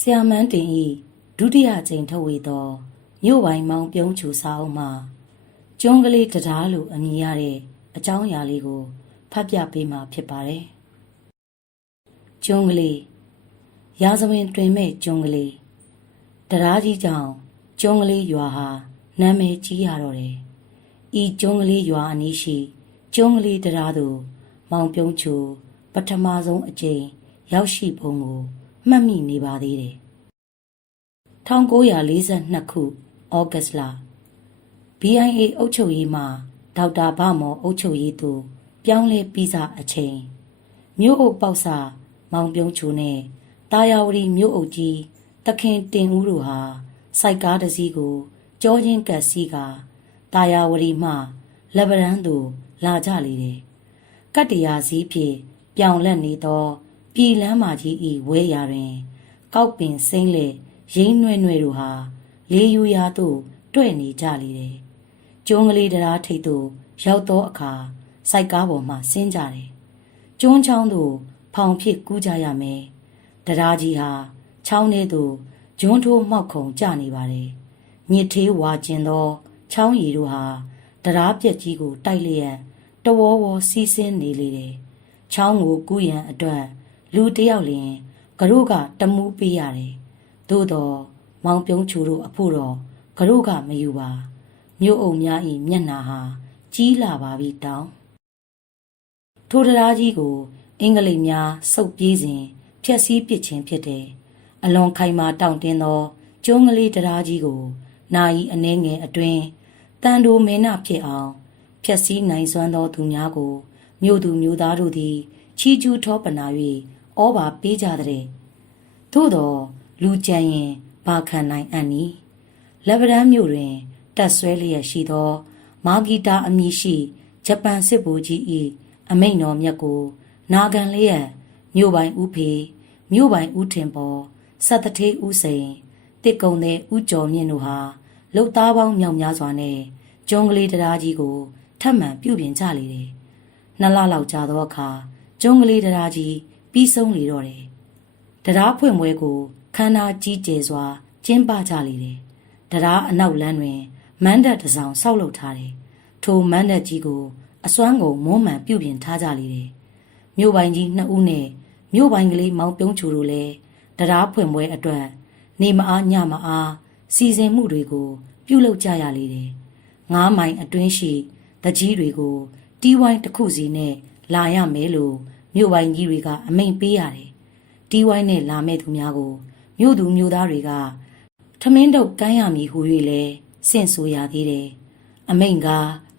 ဆရာမန်းတင်ဤဒုတိယကြိမ်ထုတ်ဝေသောမြို့ပိုင်းမောင်ပြုံးချူစာအုပ်မှာကျွန်းကလေးတရားလိုအမည်ရတဲ့အကြောင်းအရာလေးကိုဖတ်ပြပေးမှာဖြစ်ပါတယ်။ကျွန်းကလေးရာဇဝင်တွင်မဲ့ကျွန်းကလေးတရားကြီးကြောင့်ကျွန်းကလေးရွာဟာနာမည်ကြီးရတော့တယ်။ဤကျွန်းကလေးရွာအနီးရှိကျွန်းကလေးတရားသို့မောင်ပြုံးချူပထမဆုံးအကြိမ်ရောက်ရှိပုံကို မှတ်မိနေပါသေးတယ်။1942ခုဩဂတ်စ်လ BIA အုပ်ချုပ်ရေးမှဒေါက်တာဗမော်အုပ်ချုပ်ရေးသူပြောင်းလဲပြီးစားအချိန်မြို့အုပ်ပေါက်စာမောင်ပြုံးချူနဲ့တာယာဝတီမြို့အုပ်ကြီးတခင်တင်ဦးတို့ဟာစိုက်ကားတစ်စီးကိုကြောချင်းကပ်စီးကတာယာဝတီမှလက်ဗရန်သို့လာကြလေတယ်။ကတ္တရာစည်းဖြင့်ပြောင်လက်နေသော ပြည်လမ်းမကြီးဤဝဲရာတွင် ကောက်ပင်စိမ့်လေရင်းနွဲ့နွဲ့တို့ဟာ လေးယူရာသို့တွေ့နေကြလေတယ်။ကျွန်းကလေးတရားထိပ်သို့ရောက်သောအခါစိုက်ကားပေါ်မှဆင်းကြတယ်။ကျွန်းချောင်းသို့ဖောင်ဖြစ်ကူးကြရမယ်။တရားကြီးဟာချောင်းထဲသို့ဂျွန်းထိုးမှောက်ခုံကျနေပါတယ်။ညစ်သေးဝါကျင်သောချောင်းရည်တို့ဟာတရားပြက်ကြီးကိုတိုက်လျက်တဝေါဝေါစီးဆင်းနေလေတယ်။ချောင်းကိုကူးရန်အတွက် လူတစ်ယောက်လျင်ကရုကတမူးပေးရတယ်။သို့တော့မောင်ပြုံးချူတို့အဖို့တော့ကရုကမယူပါမြို့အုပ်များဤမျက်နှာဟာကြီးလာပါပြီတောင်းထိုတရားကြီးကို အင်္ဂလိပ်များစုပ်ပြေးစဉ်ဖျက်ဆီးပစ်ခြင်းဖြစ်တယ်။အလွန်ခိုင်မာတောင့်တင်းသောကျုံးကလေးတရားကြီးကိုနာယီအနှဲငယ်အတွင်းတန်တိုမင်းနာဖြစ်အောင်ဖျက်ဆီးနိုင်စွမ်းသောသူများကို မြို့သူမြို့သားတို့သည်ချီးကျူးထောပနာ၍ ဩဘာပေးကြတဲ့သို့သောလူကြံရင်ဘာခံနိုင်အံ့နီလက်ဗရန်မြို့တွင်တက်ဆွဲလျက်ရှိသော မာဂီတာအမည်ရှိဂျပန်စစ်ဗိုလ်ကြီး၏အမိန့်တော်မြတ်ကို နာခံလျက်မြို့ပိုင်ဦးဖေမြို့ပိုင်ဦးထင်ပေါ်စက်တထေးဦးစိန်တစ်ကုံတဲ့ဦးကျော်မြင့်တို့ဟာလှုပ်သားပေါင်းမြောက်များစွာနဲ့ကျုံးကလေးတရားကြီးကိုထပ်မံပြုပြင်ကြလေတယ်။နှစ်လလောက်ကြာသောအခါကျုံးကလေးတရားကြီး ပြီးဆုံးလေတော့တယ်။တရားဖွင့်ပွဲကိုခန္ဓာကြီးကျယ်စွာကျင်းပကြလေတယ်။တရားအနောက်လမ်းတွင်မန်းတပ်တစ်စောင်ဆောက်လုပ်ထားတယ်။ထိုမန်းတပ်ကြီးကိုအစွမ်းကုန်မွမ်းမံပြုပြင်ထားကြလေတယ်။မြို့ပိုင်ကြီးနှစ်ဦးနဲ့မြို့ပိုင်ကလေးမောင်ပြုံးချူတို့လည်းတရားဖွင့်ပွဲအတွက်နေမအားညမအားစီစဉ်မှုတွေကို ပြုလုပ်ကြရလေတယ်။ငားမိုင်အတွင်းရှိတကြီးတွေကိုတီးဝိုင်းတစ်ခုစီနဲ့လာရမယ်လို့ မြို့ပိုင်ကြီးတွေကအမိန့်ပေးရတယ်။တီးဝိုင်းနဲ့လာမဲ့သူများကိုမြို့သူမြို့သားတွေကထမင်းတုပ်ကမ်းရမည်ဟူ၍လဲစင့်ဆိုရသေးတယ်။အမိန့်က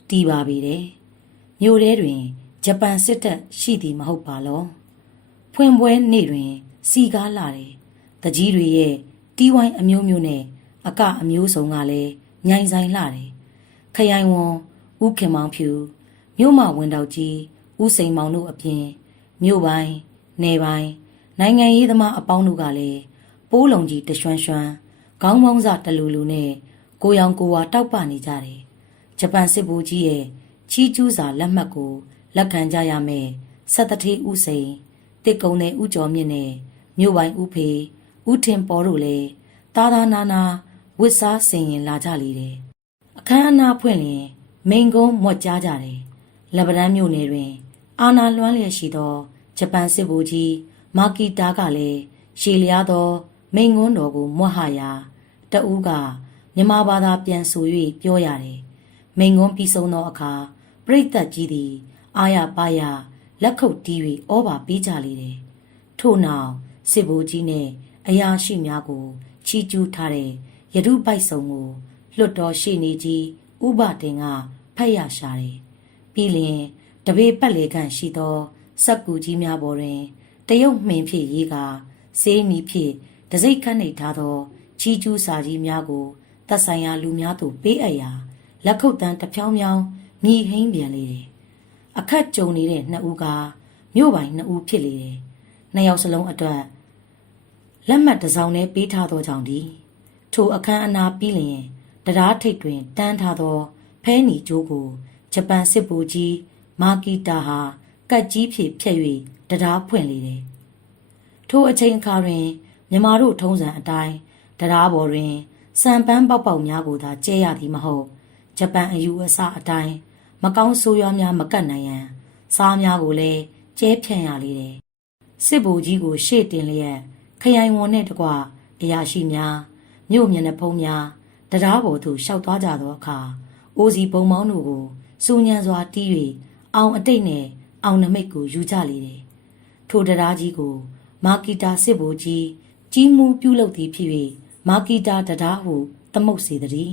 တီးပါပေတယ်။မြို့ထဲတွင်ဂျပန်စစ်တပ်ရှိသည်မဟုတ်ပါလော။ဖွင့်ပွဲနေ့တွင် စီကားလာတယ်။တကြီးတွေရဲ့တီးဝိုင်းအမျိုးမျိုးနဲ့အကအမျိုးစုံကလည်းညိုင်ဆိုင်လာတယ်။ခရိုင်ဝန်ဦးခင်မောင်ဖြူမြို့မဝင်တော်ကြီးဦးစိန်မောင်တို့အပြင် မြို့ပိုင်းနယ်ပိုင်းနိုင်ငံရေးသမားအပေါင်းတို့ကလည်းပိုးလုံးကြီးတရွှန်းရွှန်းခေါင်းပေါင်းစတလူလူနဲ့ကိုရောင်ကိုဝါတောက်ပနေကြတယ်။ဂျပန်စစ်ဗိုလ်ကြီးရဲ့ချီးကျူးစာလက်မှတ်ကိုလက်ခံကြရမယ်။ဆက်တထေးဦးစိန်တစ်ကုံတဲ့ဦးကျော်မြင့်နဲ့မြို့ပိုင်းဦးဖေဦးထင်ပေါ်တို့လည်းတာသာနာနာဝစ်စားဆင်ရင်လာကြလေတယ်။အခမ်းအနားဖွင့်ရင်မိန်ကုန်းမွက်ကြားကြတယ်။လက်ဗရန်မြို့နယ်တွင် အာနာလွမ်းလျက်ရှိသောဂျပန်စစ်ဗိုလ်ကြီးမာကီတာကလည်းရှေလျားသောမိန်ကွန်းတော်ကိုမွတ်ဟရာတဦးကမြန်မာဘာသာပြန်ဆို၍ပြောရတယ်။မိန်ကွန်းပြီးဆုံးသောအခါပြိတ္တကြီးသည် အာရပါရလက်ခုပ်တီး၍ဩဘာပေးကြလေတယ်။ထို့နောက်စစ်ဗိုလ်ကြီးနှင့်အရာရှိများကိုချီးကျူးထားတဲ့ယဒုပိုက်ဆောင်ကိုလွတ်တော်ရှိနေကြီးဥပတင်ကဖတ်ရရှာတယ်။ပြီးလျင် တပေပတ်လေခန့်ရှိသောစက်ကူကြီးများပေါ်တွင်တရုတ်မှင်ဖြစ်ရေးကစေးနီဖြစ်တစိ့ခန့်နေထားသောချီကျူးစာကြီးများကိုသက်ဆိုင်ရာလူများသို့ပေးအပ်ရာလက်ခုပ်တန်းတစ်ဖြောင်းဖြောင်းမြည်ဟိမ့်ပြန်လေတယ်။အခက်ကြုံနေတဲ့နှစ်ဦးကမြို့ပိုင်နှစ်ဦးဖြစ်လေတယ်။နှစ်ယောက်စလုံးအတွက်လက်မှတ်တစ်စောင်နဲ့ပေးထားသောကြောင့်ဒီထိုအခမ်းအနားပြီးလျင်တရားထိပ်တွင်တန်းထားသောဖဲနီကျိုးကိုဂျပန်စစ်ဗိုလ်ကြီး မာကီတာဟာကတ်ကြီးဖြင့်ဖြတ်၍တရားဖွင့်လေတယ်။ထိုအချိန်အခါတွင်မြမာတို့ထုံးစံအတိုင်းတရားပေါ်တွင်စံပန်းပေါက်ပေါက်များကိုသာကျဲရသည်မဟုတ်ဂျပန်အယူအဆအတိုင်းမကောင်းဆိုးရွားများမကတ်နိုင်ရန်စားများကိုလည်းကျဲဖြန့်ရလေတယ်စစ်ဗိုလ်ကြီးကိုရှေ့တင်လျက်ခရိုင်ဝန်နှင့်တကွအရာရှိများမြို့မျက်နှာဖုံးများတရားပေါ်သို့ရှောက်သွားကြသောအခါအိုစီပုံမောင်းတို့ကိုစူညံစွာတီး၍ အောင်အတိတ်နှင့်အောင်နမိတ်ကိုယူကြလေတယ်ထိုတရားကြီးကို မာကီတာစစ်ဗိုလ်ကြီးကြီးမှုပြုလုပ်သည်ဖြစ်၍မာကီတာတရားဟုသမုတ်စေသည်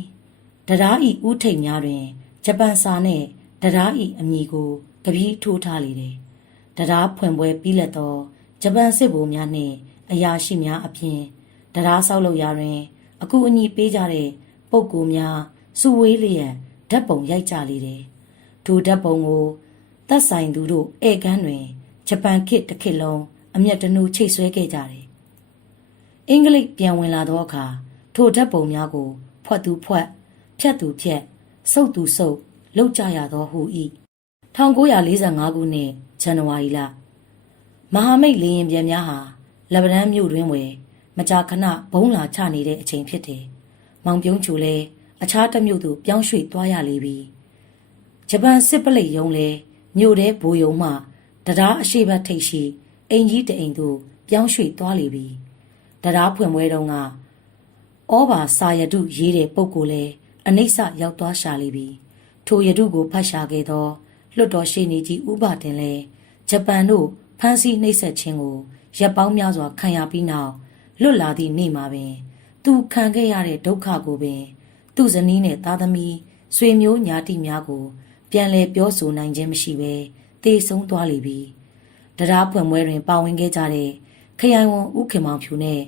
တရားဤဥထိတ်များတွင်ဂျပန်စာနှင့်တရားဤအမည်ကိုကပီးထိုးထားလေတယ်တရားဖွင့်ပွဲပြီးလက်သောဂျပန်စစ်ဗိုလ်များနှင့်အရာရှိများအပြင်တရားဆောက်လုပ်ရာတွင် အကူအညီပေးကြတဲ့ပုဂ္ဂိုလ်များစုဝေးလျက်ဓာတ်ပုံရိုက်ကြလေတယ်ထိုဓာတ်ပုံကို သက်ဆိုင်သူတို့ဧကန်းတွင်ဂျပန်ခေတ်တစ်ခေတ်လုံးအမျက်တနူချိတ်ဆွဲခဲ့ကြတယ်။အင်္ဂလိပ်ပြန်ဝင်လာသောအခါထိုဓာတ်ပုံများကို ဖွက်သူဖွက်ဖြတ်သူဖြတ်စုပ်သူစုပ်လောက်ကြရသောဟူ၏1945ခုနှစ်ဇန်နဝါရီလမဟာမိတ်လေရင်ပြန်များဟာလက်ဗရန်မြို့တွင်ဝယ်မကြာခဏဘုံလာချနေတဲ့အချိန်ဖြစ်တယ်။မောင်ပြုံးချူလဲအခြားတစ်မြို့သို့ပြောင်းရွှေ့သွားရလေပြီ။ဂျပန်စစ်ပလိတ်ယုံလဲ မြို့ထဲဘူယုံမှတရားအရှိဘတ်ထိတ်ရှိအိမ်ကြီးတအိမ်သို့ပြောင်းရွှေ့သွားလေပြီတရားဖွင့်ပွဲတုန်းကဩဘာစာယတုရေးတဲ့ပုံကိုလည်းအနိစ္စရောက်သွားရှာလေပြီထိုယတုကိုဖတ်ရှာခဲ့သောလွတ်တော်ရှိနေကြီးဥပတင်လဲဂျပန်တို့ဖမ်းဆီးနှိပ်စက်ခြင်းကိုရပ်ပေါင်းများစွာခံရပြီးနောက်လွတ်လာသည့်နေ့မှာပင် သူခံခဲ့ရတဲ့ဒုက္ခကိုပင် သူ့ဇနီးနဲ့သားသမီးဆွေမျိုးညာတိများကို ပြန်လည်ပြောဆိုနိုင်ခြင်းမရှိဘဲတေဆုံးသွားလေပြီတရားဖွင့်ပွဲတွင် ပါဝင်ခဲ့ကြတဲ့ခရိုင်ဝန်ဦးခင်မောင်ဖြူနဲ့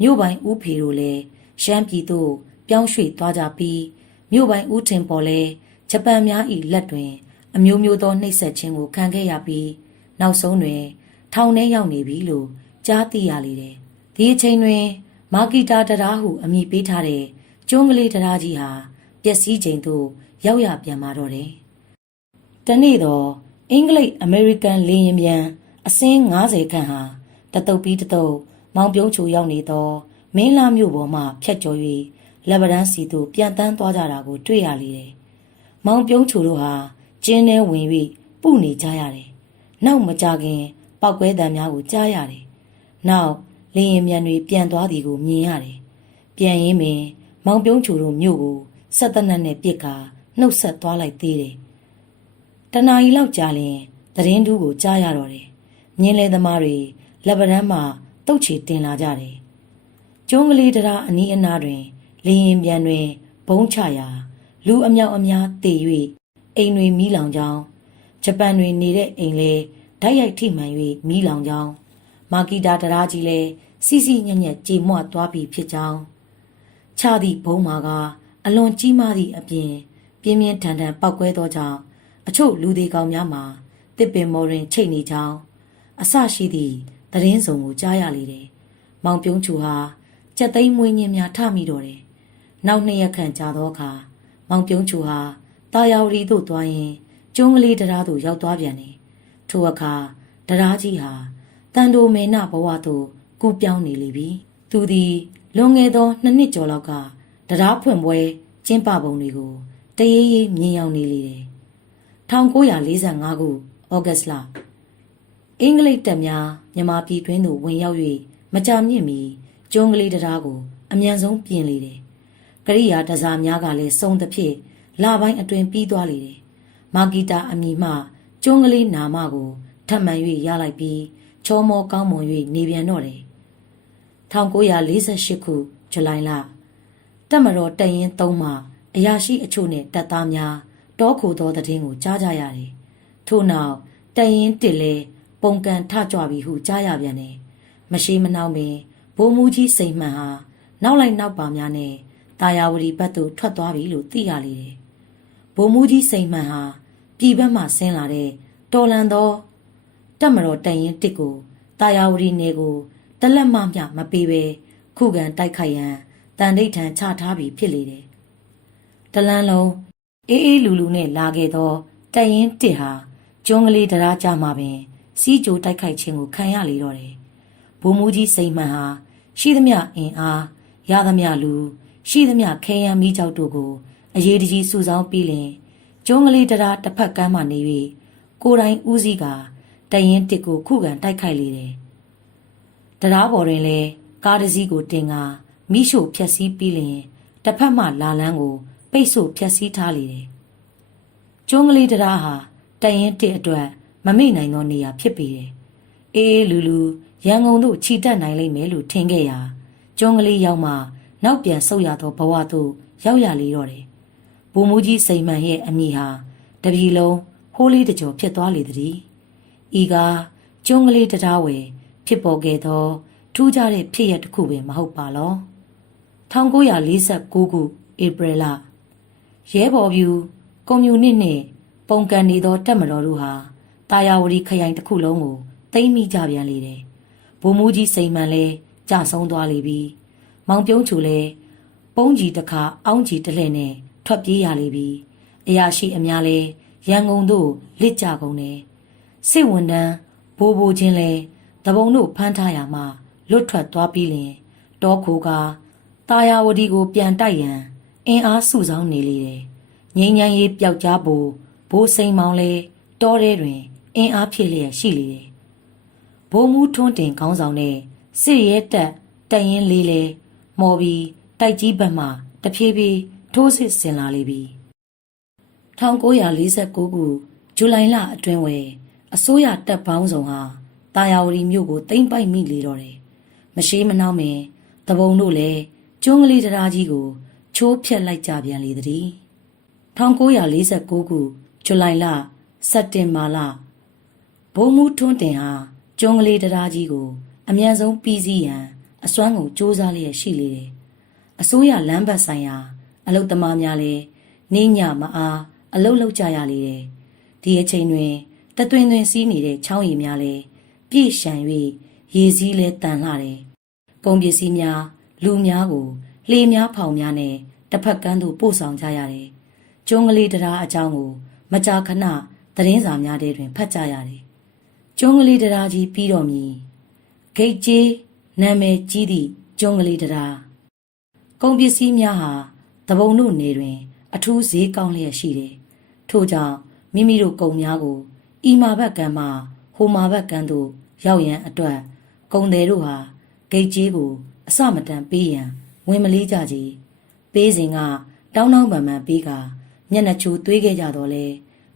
မြို့ပိုင်ဦးဖေတို့လည်းရှမ်းပြည်သို့ပြောင်းရွှေ့သွားကြပြီးမြို့ပိုင်ဦးထင်ပေါ်လဲဂျပန်များ၏လက်တွင် အမျိုးမျိုးသောနှိပ်စက်ခြင်းကိုခံခဲ့ရပြီးနောက်ဆုံးတွင် ထောင်ထဲရောက်နေပြီလို့ကြားသိရလေတယ်။ဒီအချိန်တွင် မာကီတာတရားဟုအမည်ပေးထားတဲ့ကျွန်းကလေးတရားကြီးဟာပျက်စီးချိန်သို့ရောက်ရပြန်มาတော့တယ်။ တနေ့တော့အင်္ဂလိပ်အမေရိကန်လေယာဉ်ပြန်အစင်း90ခန့်ဟာတတုပ်ပြီးတတုပ်မောင်ပြုံးချိုရောက်နေသောမင်းလာမြို့ပေါ်မှဖြတ်ကျော်၍လက်ဗရန်စီသို့ပြန်တန်းသွားကြတာကိုတွေ့ရလေတယ်။မောင်ပြုံးချိုတို့ဟာကျင်းထဲဝင်၍ပုနေကြရတယ်။နောက်မကြခင် ပောက်ကွဲတံများကိုကြားရတယ်။နောက်လေရင်မြန်တွေပြန်သွားသည်ကိုမြင်ရတယ်။ပြန်ရင်းပင်မောင်ပြုံးချိုတို့မြို့ကိုဆက်တနက်နဲ့ပြစ်ကာနှုတ်ဆက်သွားလိုက်သေးတယ်။ တနာရီလောက်ကြာရင်သတင်းတူးကိုကြားရတော့တယ်။မြင်းလဲသမားတွေလက်ဗရန်မှတုတ်ချီတင်လာကြတယ်။ကျုံးကလေးတရားအနီးအနားတွင်လင်းရင်ပြန်တွင်ဘုံချရာလူအမြောက်အများတည်၍အိမ်တွေမီးလောင်ကြောင်းဂျပန်တွေနေတဲ့အိမ်လဲဓာတ်ရိုက်ထိမှန်၍မီးလောင်ကြောင်းမာကီတာတရားကြီးလဲစီစီညံ့ညံ့ကြေမွသွားပြီဖြစ်ကြောင်းချသည့်ဘုံမာကအလွန်ကြီးမားသည့်အပြင်ပြင်းပြင်းထန်ထန်ပောက်ကွဲသောကြောင့် အချို့လူသေးကောင်များမှာတစ်ပင်မော်ရင်ချိတ်နေကြောင်းအဆရှိသည့်သတင်းစုံကိုကြားရလေတယ်။မောင်ပြုံးချူဟာကြက်သိမ်းမွေးညင်းများထမိတော့တယ်။နောက်နှစ်ရက်ခန့်ကြာသောအခါမောင်ပြုံးချူဟာတာယာဝတီသို့သွားရင်ကျုံးကလေးတရားသို့ရောက်သွားပြန်တယ်။ထိုအခါတရားကြီးဟာတန်တိုမေနဘဝသို့ကူးပြောင်းနေလေပြီ။သူသည်လွန်ခဲ့သောနှစ်နှစ်ကျော်လောက်ကတရားဖွင့်ပွဲကျင်းပပုံတွေကိုတရေရေးမြင်ရောက်နေလေတယ်။ 1945ခုဩဂတ်စ်လအင်္ဂလိပ်တပ်များမြန်မာပြည်တွင်းသို့ဝင်ရောက်၍မကြာမြင့်မီကျွန်းကလေးတရားကိုအမြန်ဆုံးပြင်လေတယ်။ကရိယာတစားများကလည်းစုံသဖြင့်လပိုင်းအတွင်ပြီးသွားလေတယ်။မာဂီတာအမိမှကျွန်းကလေးနာမကိုထပ်မံ၍ရလိုက်ပြီးချောမောကောင်းမွန်၍နေပြန်တော့တယ်။1948ခုဇူလိုင်လတပ်မတော်တရင်သုံးမှအရာရှိအချို့နဲ့တပ်သားများ တောခိုသောတည်င်းကိုကြားကြရတယ်။ထို့နောက်တရင်တစ်လဲပုံကန်ထကြွပြီဟုကြားရပြန်တယ်။မရှိမနှောင်းပင်ဘိုးမူကြီးစိန်မှန်ဟာနောက်လိုက်နောက်ပါများနဲ့တာယာဝတီဘက်သို့ထွက်သွားပြီလို့သိရလေတယ်။ဘိုးမူကြီးစိန်မှန်ဟာပြည်ဘက်မှဆင်းလာတဲ့တော်လန်သောတက်မတော်တန်ရင်တစ်ကိုတာယာဝတီနယ်ကိုတလက်မမျှမပေးပဲခုခံတိုက်ခိုက်ရန်တန်ဒိဋ္ဌံချထားပြီးဖြစ်လေတယ်။တလန်းလုံး အေးအေးလူလူနဲ့လာခဲ့သောတန်ရင်တစ်ဟာကျွန်းကလေးတရားကြမှာပင် စီးကြိုတိုက်ခိုက်ခြင်းကိုခံရလေတော့တယ်။ဘိုးမူကြီးစိန်မှန်ဟာရှိသမျှအင်အားရသမျှလူရှိသမျှခဲယမ်းမိကြောက်တို့ကိုအရေးတကြီးစုဆောင်းပြီးလင်ကျုံးကလေးတရားတစ်ဖက်ကမ်းမှနေ၍ကိုယ်တိုင်ဦးစီးကတရင်တစ်ကိုခုခံတိုက်ခိုက်လေတယ်။တရားပေါ်တွင်လည်းကားတစ်စီးကိုတင်ကမိရှို့ဖျက်ဆီးပြီးလင်တစ်ဖက်မှလာလန်းကို ပိတ်ဆို့ဖျက်ဆီးထားလေတယ်။ကျုံးကလေးတရားဟာတရင်တစ်အတွက်မမိတ်နိုင်သောနေရာဖြစ်ပေတယ်။အေးအေးလူလူရန်ကုန်သို့ခြိတက်နိုင်လိမ့်မယ်လို့ထင်ခဲ့ရာကျုံးကလေးရောက်မှနောက်ပြန်ဆုတ်ရသောဘဝသို့ရောက်ရလေတော့တယ်။ဘုံမူကြီးစိန်မှန်ရဲ့အမိဟာတပြီလုံးဟိုးလေးတကြောဖြစ်သွားလေသည်။ဤကကျုံးကလေးတရားဝယ်ဖြစ်ပေါ်ခဲ့သောထူးခြားတဲ့ဖြစ်ရပ်တစ်ခုပင်မဟုတ်ပါလော1949ခုဧပြီလ ရဲဘော်ဗျူကွန်မြူနစ်နှင့်ပုံကန်နေသောတက်မတော်တို့ဟာတာယာဝတီခရိုင်တစ်ခုလုံးကိုသိမ်းမိကြပြန်လေတယ်။ဘုံမူကြီးစိန်မှန်လဲကြဆုံးသွားလေပြီ။မောင်ပြုံးချူလဲပုံးကြီးတစ်ခါအောင်းကြီးတစ်လှည့်နဲ့ထွက်ပြေးရလေပြီ။အရာရှိအများလဲရန်ကုန်သို့လစ်ကြကုန်တယ်။စစ်ဝန်တန်းဘိုးဘိုးချင်းလဲတပုံတို့ဖမ်းထားရမှလွတ်ထွက်သွားပြီးလင်တောခိုကတာယာဝတီကိုပြန်တိုက်ရန် အင်အားစုဆောင်းနေလေတယ်။ငိမ့်ငိုင်းရေးပျောက်ကြားဖို့ဘိုးစိန်မောင်လဲတောထဲတွင်အင်အားဖြည့်လျက်ရှိလေတယ်။ဘိုးမူးထွန်းတင်ခေါင်းဆောင်တဲ့စစ်ရဲတက်တက်ရင်လေးလဲမော်ပြီးတိုက်ကြီးဘက်မှတဖြည်းဖြည်းထိုးစစ်ဆင်လာလေပြီ1949ခုဇူလိုင်လအတွင်းဝယ်အစိုးရတပ်ပေါင်းဆောင်ဟာတာယာဝတီမြို့ကိုတိမ့်ပိုက်မိလေတော့တယ်မရှိမနှောင်းမင်တပုံတို့လည်းကျွန်းကလေးတရားကြီးကို ချိုးဖျက်လိုက်ကြပြန်လေသည်1949ခုဇူလိုင်လစက်တင်ဘာလဘုံမူထွန်းတင်ဟာကျွန်းကလေးတရားကြီးကို အမြန်ဆုံးပြီးစီးရန်အစွမ်းကုန်စ조사လျက်ရှိလေတယ်။အစိုးရလမ်းဘက်ဆိုင်ရာအလုတ်သမားများလည်းနေညမအားအလုတ်လောက်ကြရလေတယ်။ဒီအချိန်တွင်တသွင်သွင်စီးနေတဲ့ချောင်းရည်များလည်းပြည့်ရှံ၍ရေစည်းလည်းတန်လှတယ်။ကုန်ပစ္စည်းများလူများကို လှေများဖောင်များနဲ့တစ်ဖက်ကန်းသို့ပို့ဆောင်ကြရတယ်။ကျွန်းကလေးတရားအကြောင်းကိုမကြာခဏသတင်းစာများထဲတွင်ဖတ်ကြရတယ်။ကျွန်းကလေးတရားကြီးပြီးတော်မူဂိတ်ကြီးနာမည်ကြီးသည့်ကျွန်းကလေးတရားကုန်ပစ္စည်းများဟာတပုံတို့နေတွင် အထူးဈေးကောင်းလျက်ရှိတယ်။ထို့ကြောင့်မိမိတို့ကုန်များကိုဤမာဘက်ကံမှဟိုမာဘက်ကံသို့ရောက်ရန်အတွက်ကုန်တယ်တို့ဟာဂိတ်ကြီးကိုအစမတန်ပေးရန် ဝင်မလေးကြကြီးပေးစဉ်ကတောင်းတောင်းပန်ပန်ပေးကမျက်နှာချိုသွေးခဲ့ကြတော့လဲ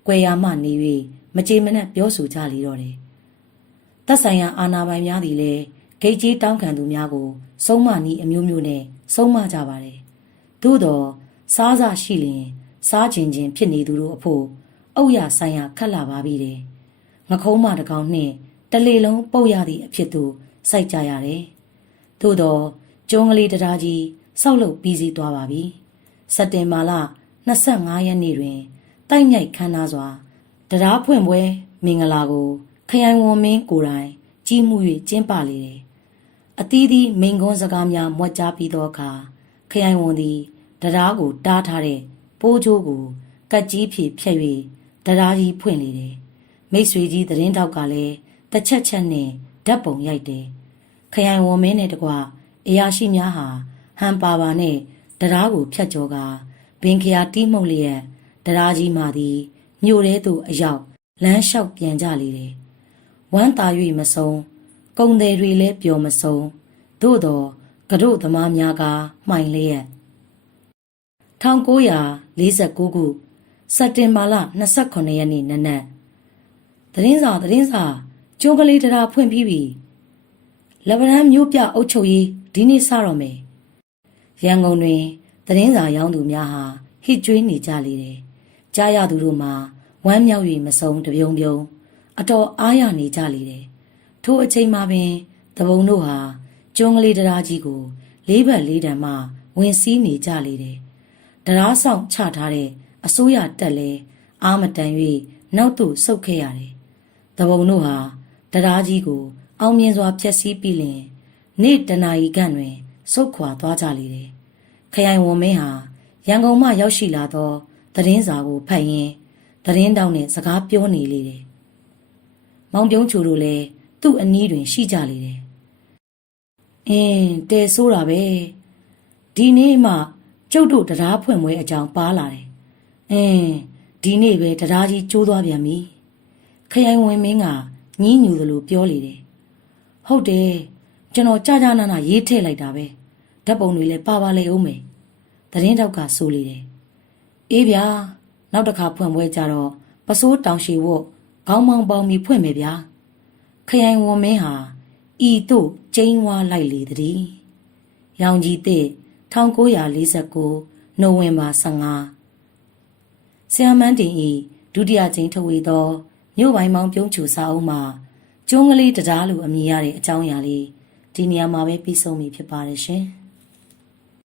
ကွယ်ရမှနေ၍မကြေမနက်ပြောဆိုကြလေတော့တယ်သက်ဆိုင်ရာအာဏာပိုင်များသည်လည်းဂိတ်ကြီးတောင်းခံသူများကိုစုံမနီးအမျိုးမျိုးနဲ့စုံမကြပါတယ်သို့တော့စားစားရှိလျင် စားခြင်းချင်းဖြစ်နေသူတို့အဖို့အုတ်ရဆိုင်ရခတ်လာပါပြီတဲ့ငခုံးမတကောင်နှင့်တလေလုံးပုတ်ရသည့်အဖြစ်သို့စိုက်ကြရတယ်သို့တော့ ကျုံးကလေးတရားကြီးစောက်လုပ်ပြီးစီးသွားပါပြီစက်တင်ဘာလ25ရက်နေ့တွင်တိုက်မြိုက်ခမ်းနားစွာတရားဖွင့်ပွဲမင်္ဂလာကို ခရိုင်ဝန်မင်းကိုယ်တိုင် ကြီးမှု၍ကျင်းပလေတယ်အသီးသီးမိန်ကွန်းစကားများမွက်ကြားပြီးသောအခါခရိုင်ဝန်သည်တရားကို တားထားတဲ့ပိုးချိုးကိုကတ်ကြီးဖြည့်ဖြတ်၍တရားကြီးဖွင့်လေတယ်မိတ်ဆွေကြီးသတင်းတောက်ကလည်းတစ်ချက်ချက်နဲ့ဓာတ်ပုံရိုက်တယ်ခရိုင်ဝန်မင်းနဲ့တကွ အရာရှိများဟာဟန်ပါပါနဲ့တရားကိုဖြတ်ကျော်ကဘင်ခရာတီးမှုန့်လျက်တရားကြီးမှသည်မြို့ထဲသို့အရောက်လမ်းလျှောက်ပြန်ကြလေတယ်ဝမ်းသာ၍မဆုံးကုံတယ်တွေလည်းပျော်မဆုံးသို့တော့ကတို့သမားများကမှိုင်လျက်1949ခုစက်တင်ဘာလ28ရက်နေ့နနက်သတင်းစာသတင်းစာကျုံးကလေးတရားဖွင့်ပြီးပြီလက်ဗရန်မျိုးပြအုပ်ချုပ်ရေး ဒီနေ့စတော့မယ်ရန်ကုန်တွင်သတင်းစာရောင်းသူများဟာဟစ်ကြွေးနေကြလေတယ်ကြားရသူတို့မှာဝမ်းမြောက်၍မဆုံးတပြုံပြုံအတော်အားရနေကြလေတယ်ထိုအချိန်မှာပင်တပုံတို့ဟာကျုံးကလေးတရားကြီးကိုလေးဘက်လေးတန်မှဝင်စည်းနေကြလေတယ်တရားဆောင်ချထားတဲ့အစိုးရတက်လဲအာမတန်၍နောက်သို့ဆုတ်ခဲ့ရတယ်တပုံတို့ဟာတရားကြီးကိုအောင်မြင်စွာဖျက်ဆီးပြီးလင် နေ့တနာရီခန့်တွင်ဆုတ်ခွာသွားကြလေတယ်ခရိုင်ဝန်မင်းဟာရန်ကုန်မှရောက်ရှိလာသောသတင်းစာကိုဖတ်ရင်းသတင်းတောက်နဲ့စကားပြောနေလေတယ်။မောင်ပြုံးချူတို့လည်းသူ့အနီးတွင်ရှိကြလေတယ်။အင်းတဲဆိုးတာပဲဒီနေ့မှကျုပ်တို့တရားဖွင့်ပွဲအကြောင်းပါလာတယ်အင်းဒီနေ့ပဲတရားကြီးကျိုးသွားပြန်ပြီခရိုင်ဝင်မင်းကညင်းညူသလိုပြောလေတယ်ဟုတ်တယ် ကျွန်တော်ကြာကြာနာနာရေးထည့်လိုက်တာပဲဓာတ်ပုံတွေလည်းပါပါလေအောင်မယ်သတင်းတောက်ကဆိုလေတယ်အေးဗျာနောက်တစ်ခါဖွင့်ပွဲကြတော့ပစိုးတောင်ရှိဝတ်ခေါင်းမောင်းပေါင်းပြီးဖွင့်မယ်ဗျာခရိုင်ဝန်မင်းဟာဤသို့ကျင်းဝါလိုက်လေသည်။ရောင်ကြီးတဲ့1949နိုဝင်ဘာ15ဆီယမန်တင်ဤဒုတိယကျင်းထဝေသောမြို့ပိုင်းမောင်ပြုံးချူစာအုပ်မှာကျုံးကလေးတရားလိုအမည်ရတဲ့အကြောင်းအရာလေး ဒီနေရာမှာပဲပြီးဆုံးပြီဖြစ်ပါတယ်ရှင်။